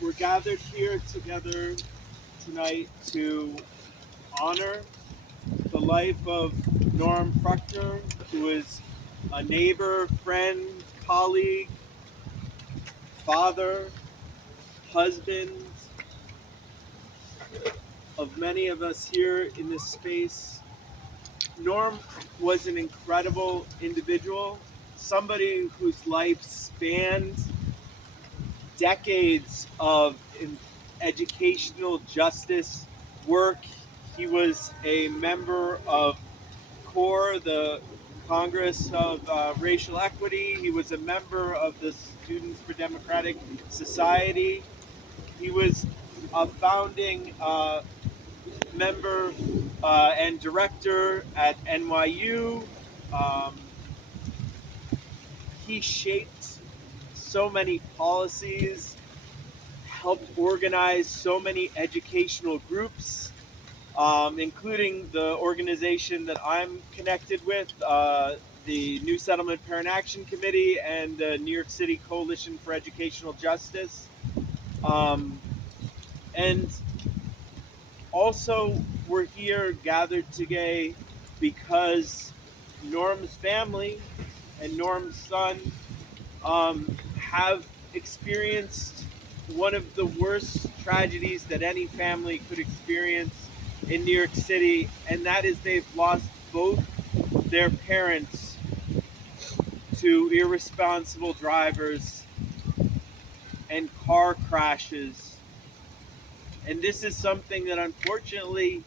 We're gathered here together tonight to honor the life of Norm Fruchter, who is a neighbor, friend, colleague, father, husband of many of us here in this space. Norm was an incredible individual, somebody whose life spanned decades of educational justice work. He was a member of CORE, the Congress of Racial Equity. He was a member of the Students for Democratic Society. He was a founding member and director at NYU. Um, he shaped so many policies, helped organize so many educational groups, including the organization that I'm connected with, the New Settlement Parent Action Committee and the New York City Coalition for Educational Justice. And also, we're here gathered today because Norm's family and Norm's son have experienced one of the worst tragedies that any family could experience in New York City, and that is they've lost both their parents to irresponsible drivers and car crashes. And this is something that unfortunately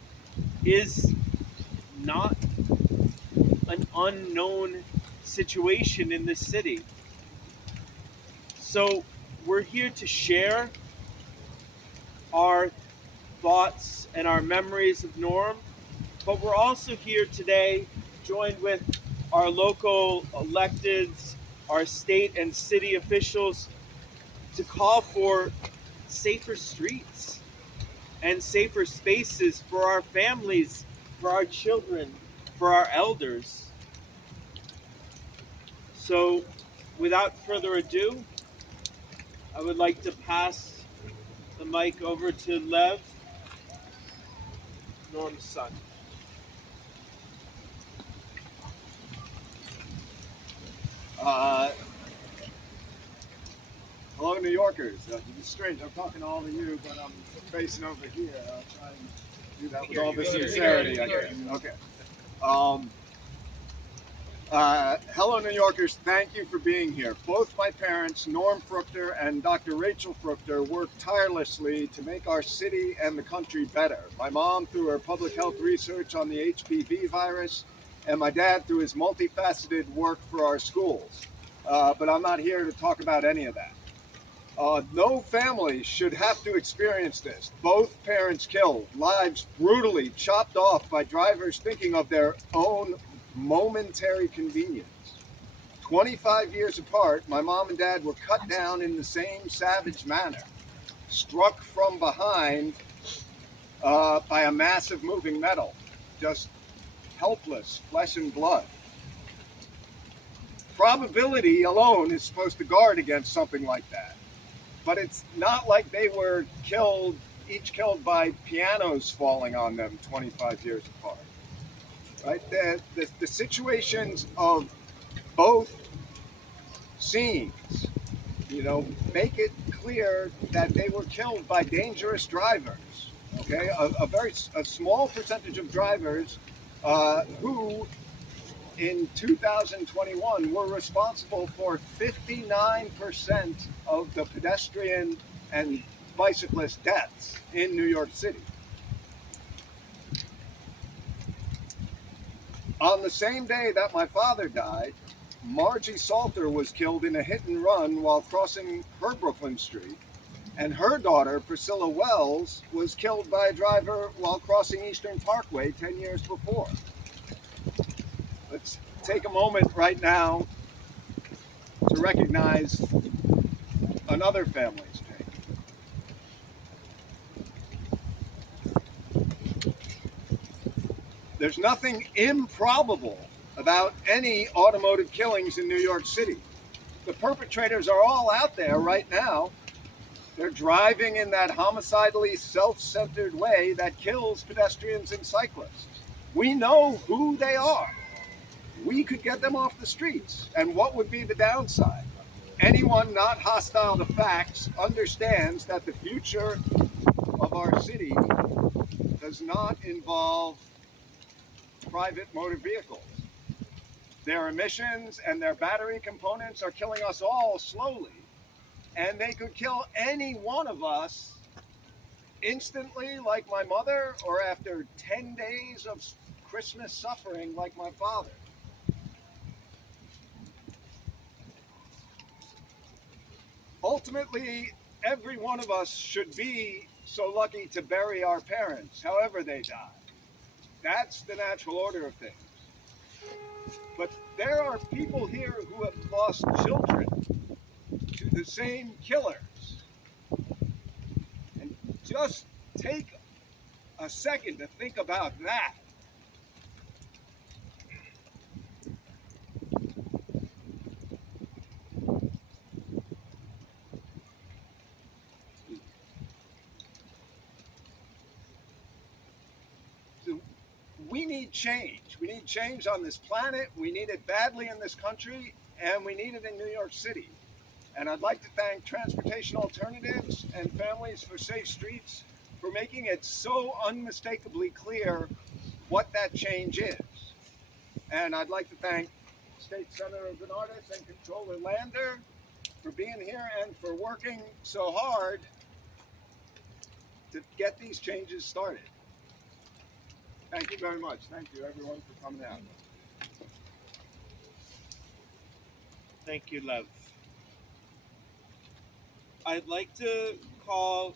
is not an unknown situation in this city. So we're here to share our thoughts and our memories of Norm, but we're also here today joined with our local electeds, our state and city officials to call for safer streets and safer spaces for our families, for our children, for our elders. So without further ado, I would like to pass the mic over to Lev, Norm's son. Hello, New Yorkers. It's strange. I'm talking to all of you, but I'm facing over here. I'll try and do that with all the sincerity I can. Okay. Hello, New Yorkers. Thank you for being here. Both my parents, Norm Fruchter and Dr. Rachel Fruchter, worked tirelessly to make our city and the country better. My mom through her public health research on the HPV virus, and my dad through his multifaceted work for our schools. But I'm not here to talk about any of that. No family should have to experience this. Both parents killed, lives brutally chopped off by drivers thinking of their own momentary convenience. 25 years apart, my mom and dad were cut down in the same savage manner, struck from behind by a massive moving metal, just helpless flesh and blood. Probability alone is supposed to guard against something like that. But it's not like they were each killed by pianos falling on them 25 years apart. Right? The situations of both scenes, make it clear that they were killed by dangerous drivers. Okay, a small percentage of drivers who in 2021 were responsible for 59% of the pedestrian and bicyclist deaths in New York City. On the same day that my father died, Margie Salter was killed in a hit and run while crossing her Brooklyn Street, and her daughter, Priscilla Wells, was killed by a driver while crossing Eastern Parkway 10 years before. Let's take a moment right now to recognize another family's pain. There's nothing improbable about any automotive killings in New York City. The perpetrators are all out there right now, They're driving in that homicidally self-centered way that kills pedestrians and cyclists. We know who they are. We could get them off the streets. And what would be the downside? Anyone not hostile to facts understands that the future of our city does not involve private motor vehicles. Their emissions and their battery components are killing us all slowly, and they could kill any one of us instantly, like my mother, or after 10 days of Christmas suffering, like my father. Ultimately, every one of us should be so lucky to bury our parents, however they die. That's the natural order of things. But there are people here who have lost children to the same killers. And just take a second to think about that. So we need change. We need change on this planet. We need it badly in this country, and we need it in New York City. And I'd like to thank Transportation Alternatives and Families for Safe Streets for making it so unmistakably clear what that change is. And I'd like to thank State Senator Bernardus and Controller Lander for being here and for working so hard to get these changes started. Thank you very much. Thank you, everyone, for coming out. Thank you, Lev. I'd like to call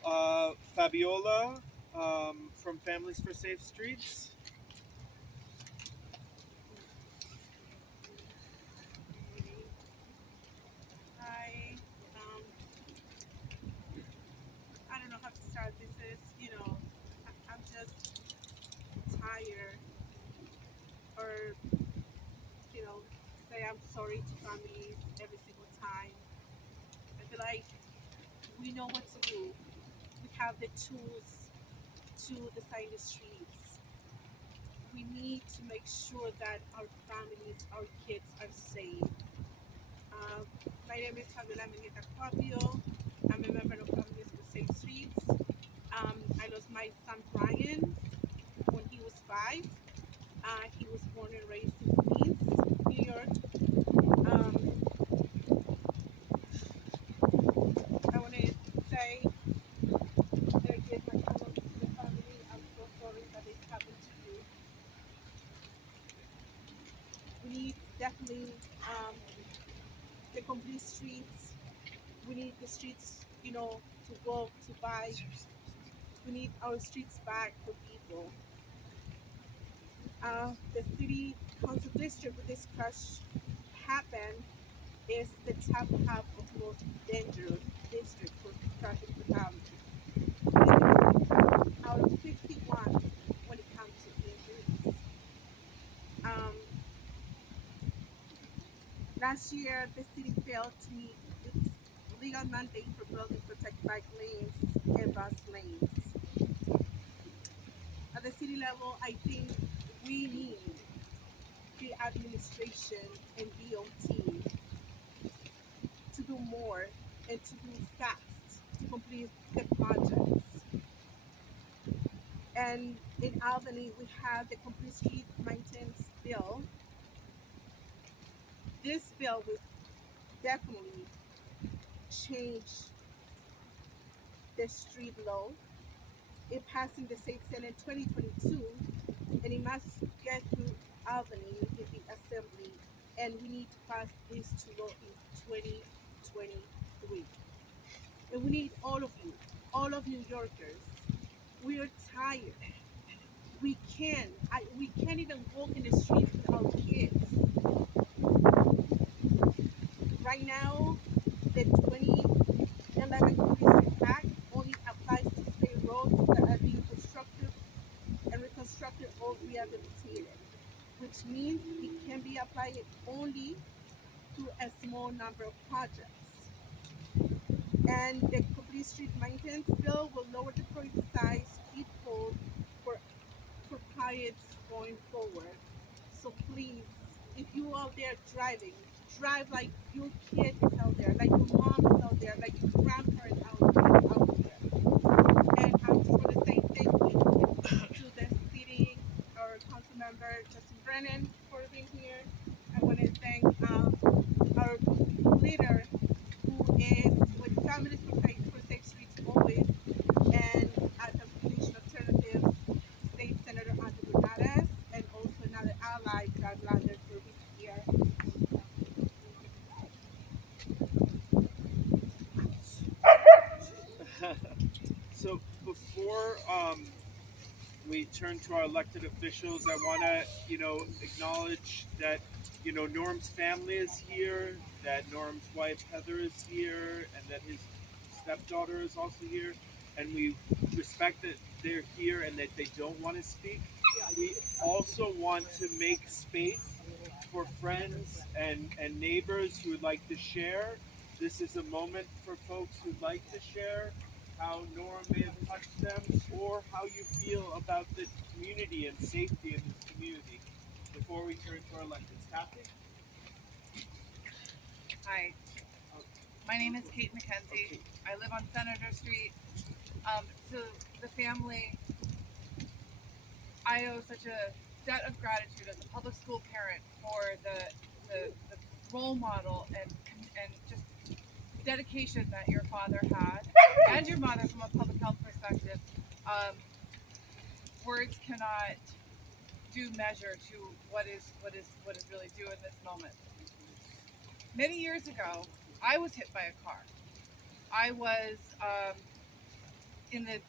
Fabiola from Families for Safe Streets. I I don't know how to start. This is, I'm just tired, or you know, say I'm sorry to families every single time. I feel like we know what to do. We have the tools to design the streets. We need to make sure that our families, our kids are safe. Uh, my name is Fabiola Mengueta Cuapio. I'm a member of Families for Safe Streets. I lost my son Brian when he was 5. He was born and raised in Queens, New York. Um, I want to say that I give my condolences to the family. I'm so sorry that this happened to you. We need definitely the complete streets. We need the streets, to walk, to buy. We need our streets back for people. The city council district where this crash happened is the top half of most dangerous district for traffic fatalities. Out of 51 when it comes to injuries. Um, Last year, the city failed to meet its legal mandate for building protect bike lanes and bus lanes. At the city level, I think we need the administration and DOT to do more and to do fast to complete the projects. And in Albany, we have the complete street maintenance bill. This bill will definitely change the street law. It passed in the state senate in 2022, and it must get through Albany in the assembly, and we need to pass this to law in 2023. And we need all of you, all of New Yorkers. We are tired. We can't even walk in the streets with our kids. Right now, the 2011 Police Act only applies to state roads that are being constructed and reconstructed or rehabilitated, which means it can be applied only to a small number of projects. And the complete street ordinance bill will lower the current size peephole for clients going forward. So please, if you out there driving, drive like your kid is out there, like your mom is out there, like your grandparent out there. And I just want to say thank you to the city or council member Justin Brennan for being here. I want to thank our leader who is with Families for Safe Streets always, and at the Coalition Alternatives, State Senator Andrew Bernardes, and also another ally, Brad Lander, for being here. So before we turn to our elected officials, I want to, acknowledge that, Norm's family is here, that Norm's wife Heather is here, and that his stepdaughter is also here, and we respect that they're here and that they don't want to speak. We also want to make space for friends and neighbors who would like to share. This is a moment for folks who'd like to share how Norm may have touched them or how you feel about the community and safety in this community. Before we turn to our electeds, Kathy? Hi, my name is Kate McKenzie. Okay. I live on Senator Street. To the family, I owe such a debt of gratitude as a public school parent for the role model and just dedication that your father had and your mother from a public health perspective. Um, Words cannot do measure to what is really due in this moment. Many years ago, I was hit by a car. I was in the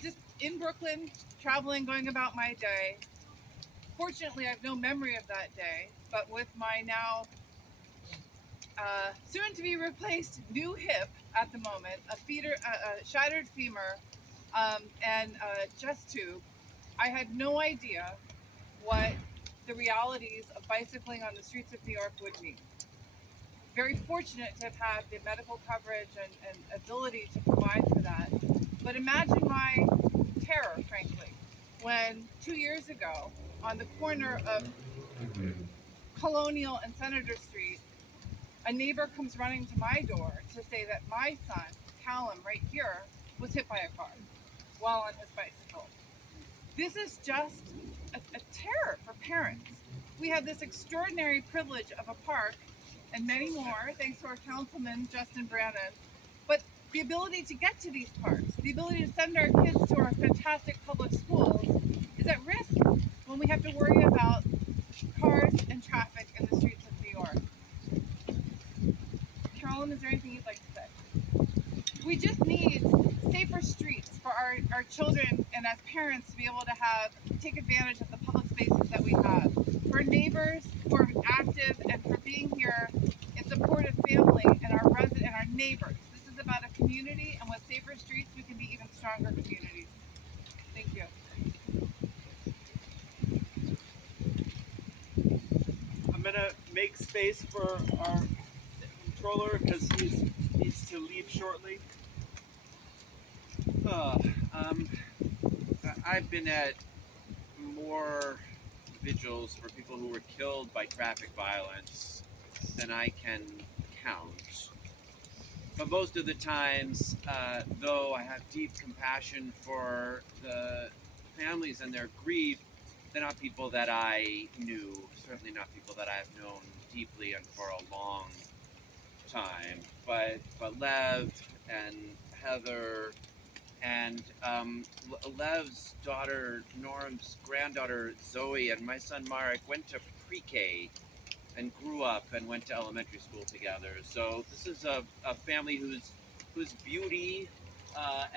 just in Brooklyn, traveling, going about my day. Fortunately, I have no memory of that day, but with my now soon to be replaced new hip at the moment, a shattered femur, and a chest tube, I had no idea what the realities of bicycling on the streets of New York would mean. Very fortunate to have had the medical coverage and ability to provide for that. But imagine my terror, frankly, when 2 years ago, on the corner of Colonial and Senator Street, a neighbor comes running to my door to say that my son, Callum, right here, was hit by a car while on his bicycle. This is just a terror for parents. We have this extraordinary privilege of a park and many more, thanks to our councilman, Justin Brannon. But the ability to get to these parks, the ability to send our kids to our fantastic public schools is at risk when we have to worry about cars and traffic in the streets of New York. Carolyn, is there anything you'd like to say? We just need safer streets for our children and as parents to be able to take advantage of the public spaces that we have. For neighbors who are active and for being here in support of family and our neighbors. This is about a community, and with safer streets we can be even stronger communities. Thank you. I'm going to make space for our controller because he needs to leave shortly. I've been at more vigils for people who were killed by traffic violence than I can count. But most of the times, though I have deep compassion for the families and their grief, they're not people that I knew, certainly not people that I've known deeply and for a long time. But Lev and Heather and Lev's daughter, Norm's granddaughter Zoe, and my son Marek went to pre-K and grew up and went to elementary school together. So this is a family whose beauty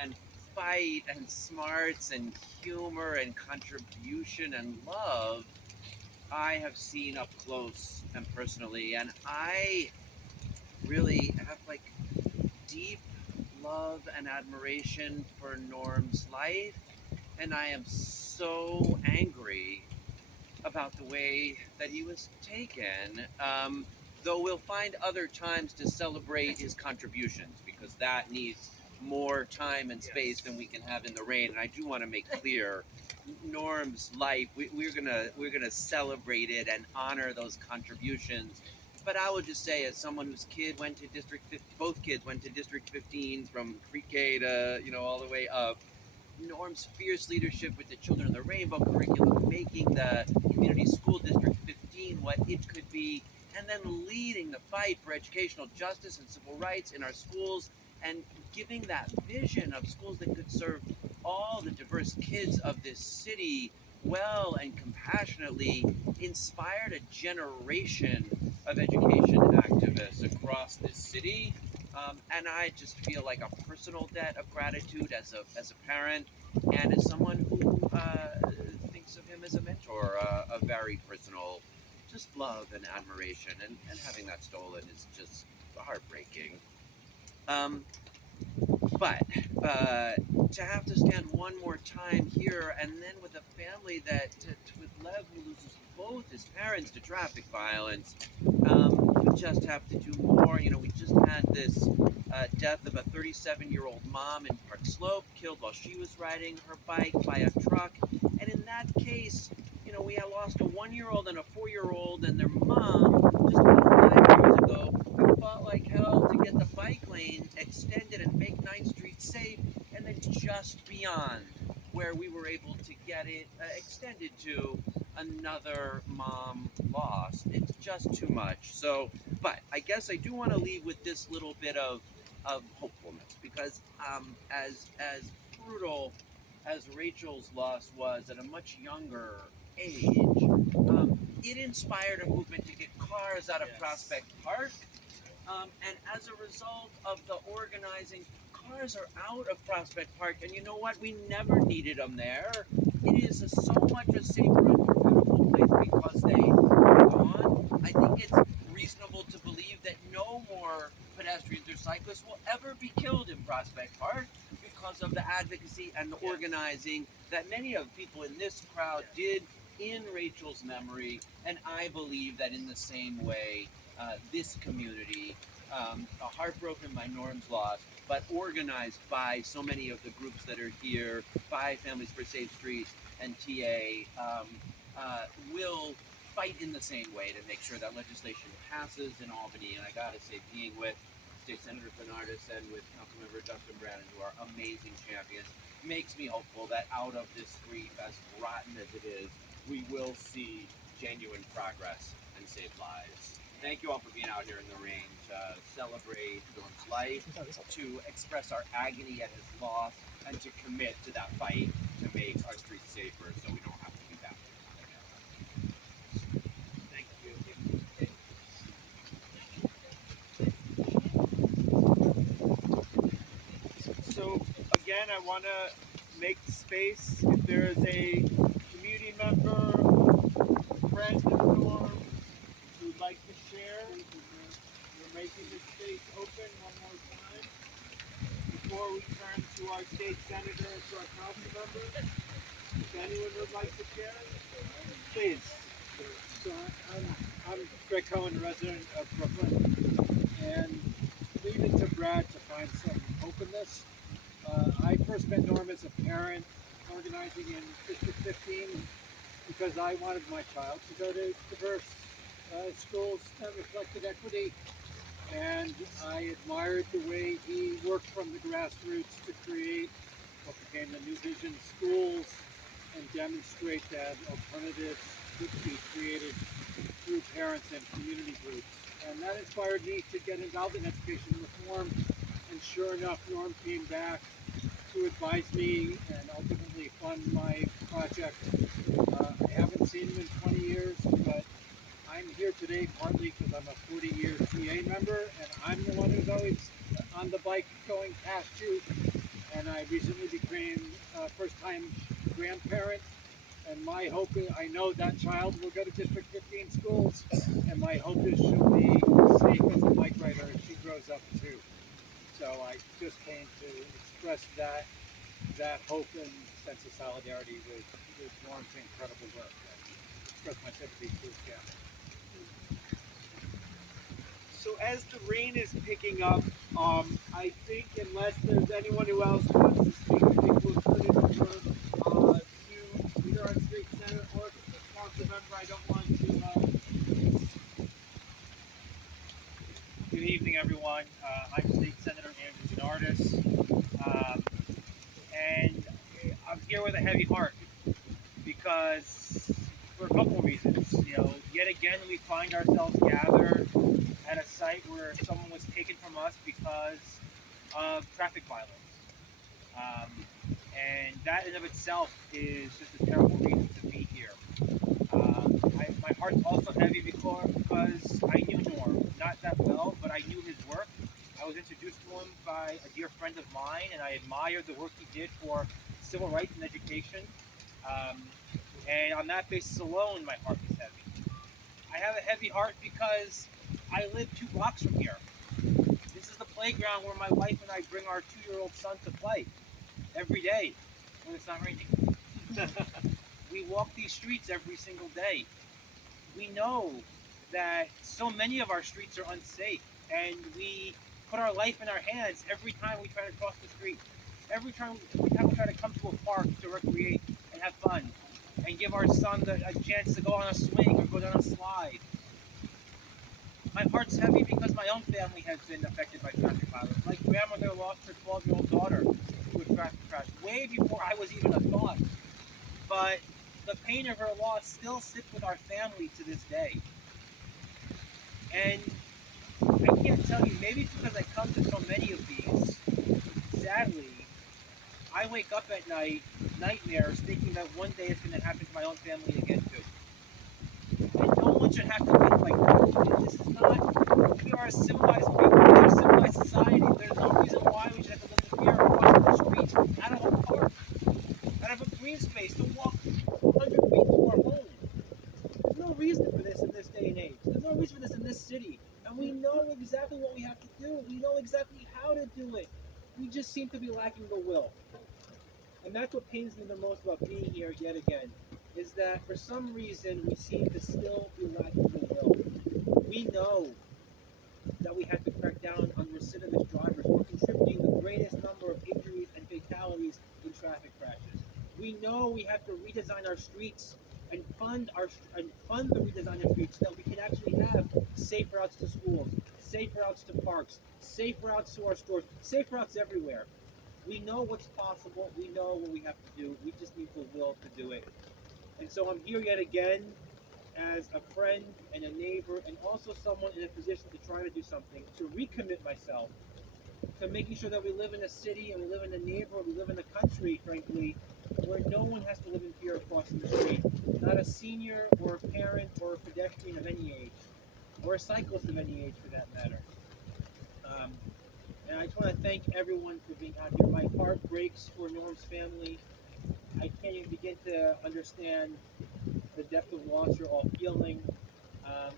and fight and smarts and humor and contribution and love I have seen up close and personally, and I really have deep love and admiration for Norm's life, and I am so angry about the way that he was taken. Though we'll find other times to celebrate his contributions because that needs more time and space than we can have in the rain. And I do want to make clear, Norm's life, we're gonna celebrate it and honor those contributions. But I would just say, as someone whose kid went to both kids went to District 15 from pre-K to all the way up. Norm's fierce leadership with the Children of the Rainbow curriculum, making the community school District 15 what it could be, and then leading the fight for educational justice and civil rights in our schools, and giving that vision of schools that could serve all the diverse kids of this city well and compassionately, inspired a generation of education activists across this city. And I just feel like a personal debt of gratitude as a parent and as someone who thinks of him as a mentor, a very personal, just love and admiration. And having that stolen is just heartbreaking. Um, but to have to stand one more time here, and then with a family with Lev, who loses both his parents to traffic violence, we just have to do more. We just had this death of a 37-year-old mom in Park Slope, killed while she was riding her bike by a truck. And in that case, we had lost a 1-year-old and a 4-year-old and their mom just about 5 years ago. I fought like hell to get the bike lane extended and make 9th Street safe, and then just beyond where we were able to get it extended to, another mom lost. It's just too much. So, but I guess I do want to leave with this little bit of hopefulness, because as brutal as Rachel's loss was at a much younger age, it inspired a movement to get cars out of Prospect Park. And as a result of the organizing, cars are out of Prospect Park. And you know what? We never needed them there. It is so much a safer and more beautiful place because they are gone. I think it's reasonable to believe that no more pedestrians or cyclists will ever be killed in Prospect Park because of the advocacy and the organizing that many of people in this crowd did in Rachel's memory. And I believe that in the same way, this community, heartbroken by Norm's loss, but organized by so many of the groups that are here, by Families for Safe Streets and TA, will fight in the same way to make sure that legislation passes in Albany. And I gotta say, being with State Senator Bernardus and with Councilmember Justin Brannon, who are amazing champions, makes me hopeful that out of this grief, as rotten as it is, we will see genuine progress and save lives. Thank you all for being out here in the rain to celebrate Norm's life, to express our agony at his loss, and to commit to that fight to make our streets safer so we don't have to do that again. Thank you. So again, I want to make space. If there is a community member, friend of Norm who'd like to share, we're making this space open one more time before we turn to our state senator and to our council members. If anyone would like to share, please. So I'm Greg Cohen, resident of Brooklyn, and leave it to Brad to find some openness. I first met Norm as a parent organizing in District 15 because I wanted my child to go to diverse schools that reflected equity, and I admired the way he worked from the grassroots to create what became the New Vision schools and demonstrate that alternatives could be created through parents and community groups. And that inspired me to get involved in education reform. And sure enough, Norm came back to advise me and ultimately fund my project. I haven't seen him in 20 years, but I'm here today partly because I'm a 40-year TA member, and I'm the one who's always on the bike going past you. And I recently became a first-time grandparent, and my hope is, I know that child will go to District 15 schools, and my hope is she'll be safe as a bike rider as she grows up too. So I just came to express that hope and sense of solidarity with Norm's incredible work, and express my sympathy to his family. So as the rain is picking up, I think unless there's anyone who else wants to speak, I think we'll turn it over to either our street senator or the council member. I don't want to. Good evening, everyone. I'm State Senator Andrew Janardis, and I'm here with a heavy heart because for a couple of reasons. Yet again, we find ourselves gathered at a site where someone was taken from us because of traffic violence. Um, and that in of itself is just a terrible reason to be here. My heart's also heavy because I knew Norm, not that well, but I knew his work. I was introduced to him by a dear friend of mine, and I admired the work he did for civil rights and education. Um, and on that basis alone, my heart is heavy. I have a heavy heart because I live 2 blocks from here. This is the playground where my wife and I bring our 2-year-old son to play every day when it's not raining. We walk these streets every single day. We know that so many of our streets are unsafe, and we put our life in our hands every time we try to cross the street. Every time we try to come to a park to recreate and have fun, and give our son a chance to go on a swing or go down a slide. My heart's heavy because my own family has been affected by traffic violence. My grandmother lost her 12-year-old daughter to a traffic crash way before I was even a thought. But the pain of her loss still sits with our family to this day. And I can't tell you, maybe it's because I come to so many of these, sadly, I wake up at night, nightmares, thinking that one day it's going to happen to my own family again too. And no one should have to think like that. This is not, we are a civilized people, we are a civilized society. There's no reason why we should have to live in fear of crossing the street out of a park, out of a green space, to walk 100 feet to our home. There's no reason for this in this day and age. There's no reason for this in this city. And we know exactly what we have to do. We know exactly how to do it. We just seem to be lacking the will. And that's what pains me the most about being here yet again, is that for some reason we seem to still be lacking the will. We know that we have to crack down on recidivist drivers who are contributing the greatest number of injuries and fatalities in traffic crashes. We know we have to redesign our streets and fund the redesign of streets so that we can actually have safe routes to schools, safe routes to parks, safe routes to our stores, safe routes everywhere. We know what's possible. We know what we have to do. We just need the will to do it. And so I'm here yet again as a friend and a neighbor, and also someone in a position to try to do something, to recommit myself to making sure that we live in a city and we live in a neighborhood, we live in a country, frankly, where no one has to live in fear of crossing the street. Not a senior or a parent or a pedestrian of any age, or a cyclist of any age for that matter. And I just want to thank everyone for being out here. My heart breaks for Norm's family. I can't even begin to understand the depth of loss you're all feeling.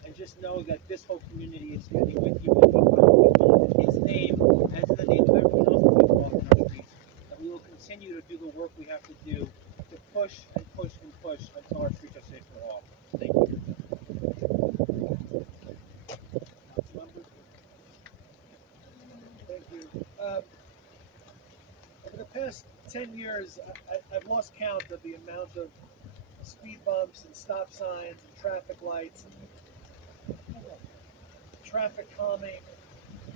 And just know that this whole community is standing with you. And in his name, as in the name of everyone else that we walk in our streets, that we will continue to do the work we have to do to push and push and push until our streets are safe for all. Thank you. Thank you. Over the past 10 years, I've lost count of the amount of speed bumps and stop signs and traffic lights and traffic calming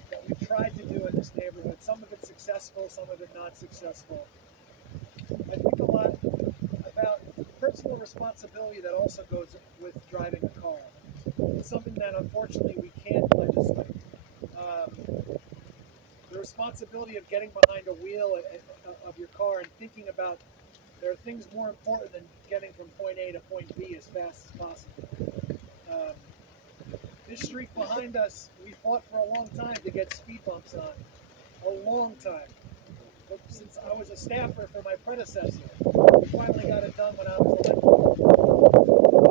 that we've tried to do in this neighborhood. Some of it successful, some of it not successful. I think a lot about personal responsibility that also goes with driving a car. It's something that unfortunately we can't legislate. The responsibility of getting behind a wheel of your car and thinking about there are things more important than getting from point A to point B as fast as possible. Um, this street behind us, we fought for a long time to get speed bumps on. A long time. But since I was a staffer for my predecessor, we finally got it done when I was elected.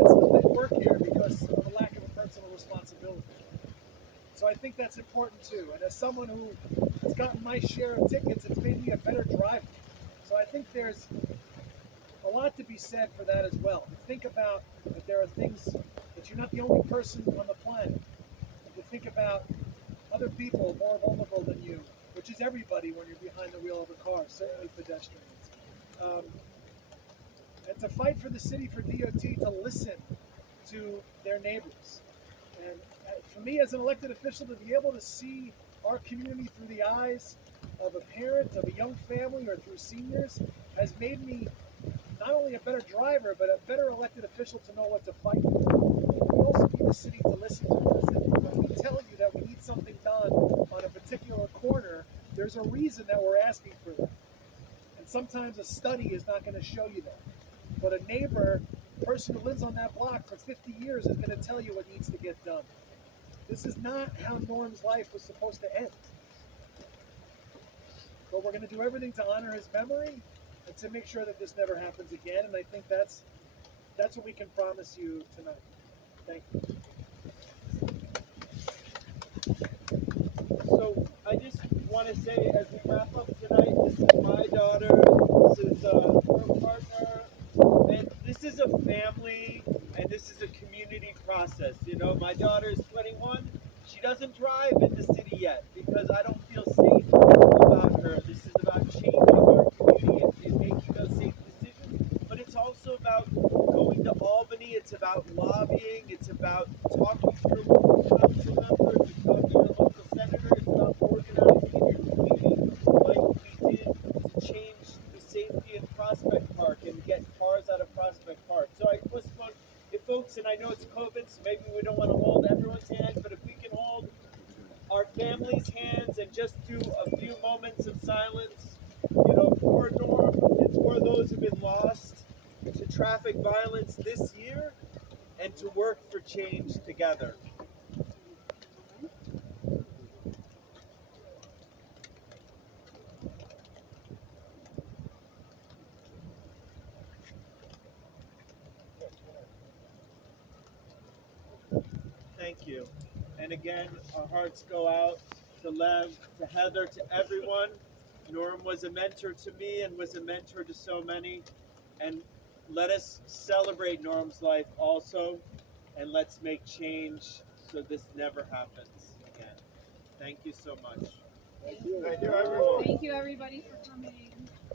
It still didn't work here because of a lack of a personal responsibility. So I think that's important too. And as someone who has gotten my share of tickets, it's made me a better driver. So I think there's a lot to be said for that as well. Think about that there are things that you're not the only person on the planet. And to think about other people more vulnerable than you, which is everybody when you're behind the wheel of a car, certainly pedestrians. Um, and to fight for the city, for DOT to listen to their neighbors. And for me as an elected official to be able to see our community through the eyes of a parent, of a young family, or through seniors has made me not only a better driver, but a better elected official to know what to fight for. We also need the city to listen to us. And when we tell you that we need something done on a particular corner, there's a reason that we're asking for that. And sometimes a study is not going to show you that. But a neighbor, a person who lives on that block for 50 years is going to tell you what needs to get done. This is not how Norm's life was supposed to end. But we're going to do everything to honor his memory and to make sure that this never happens again. And I think that's what we can promise you tonight. Thank you. So I just want to say, as we wrap up tonight, this is my daughter, this is her partner, and this is a family, and this is a community process. You know, my daughter is 21. She doesn't drive in the city yet because I don't feel safe about her. This is about changing our community and making those safe decisions, but it's also about going to Albany. It's about lobbying. It's about talking to your local council member, to talk to your local senator. It's about organizing in your community like we did to change the safety in Prospect Park and get cars out of Prospect Park. So I just want, if folks, and I know it's COVID, so maybe we don't want to hold everyone's hand, but if we can hold our families' hands and just do a few moments of silence, you know, for Norm and for those who've been lost to traffic violence this year, and to work for change together. Thank you. And again, our hearts go out to Lev, to Heather, to everyone. Norm was a mentor to me and was a mentor to so many. And let us celebrate Norm's life also, and let's make change so this never happens again. Thank you so much. Thank you, everyone. Thank you, everybody, for coming.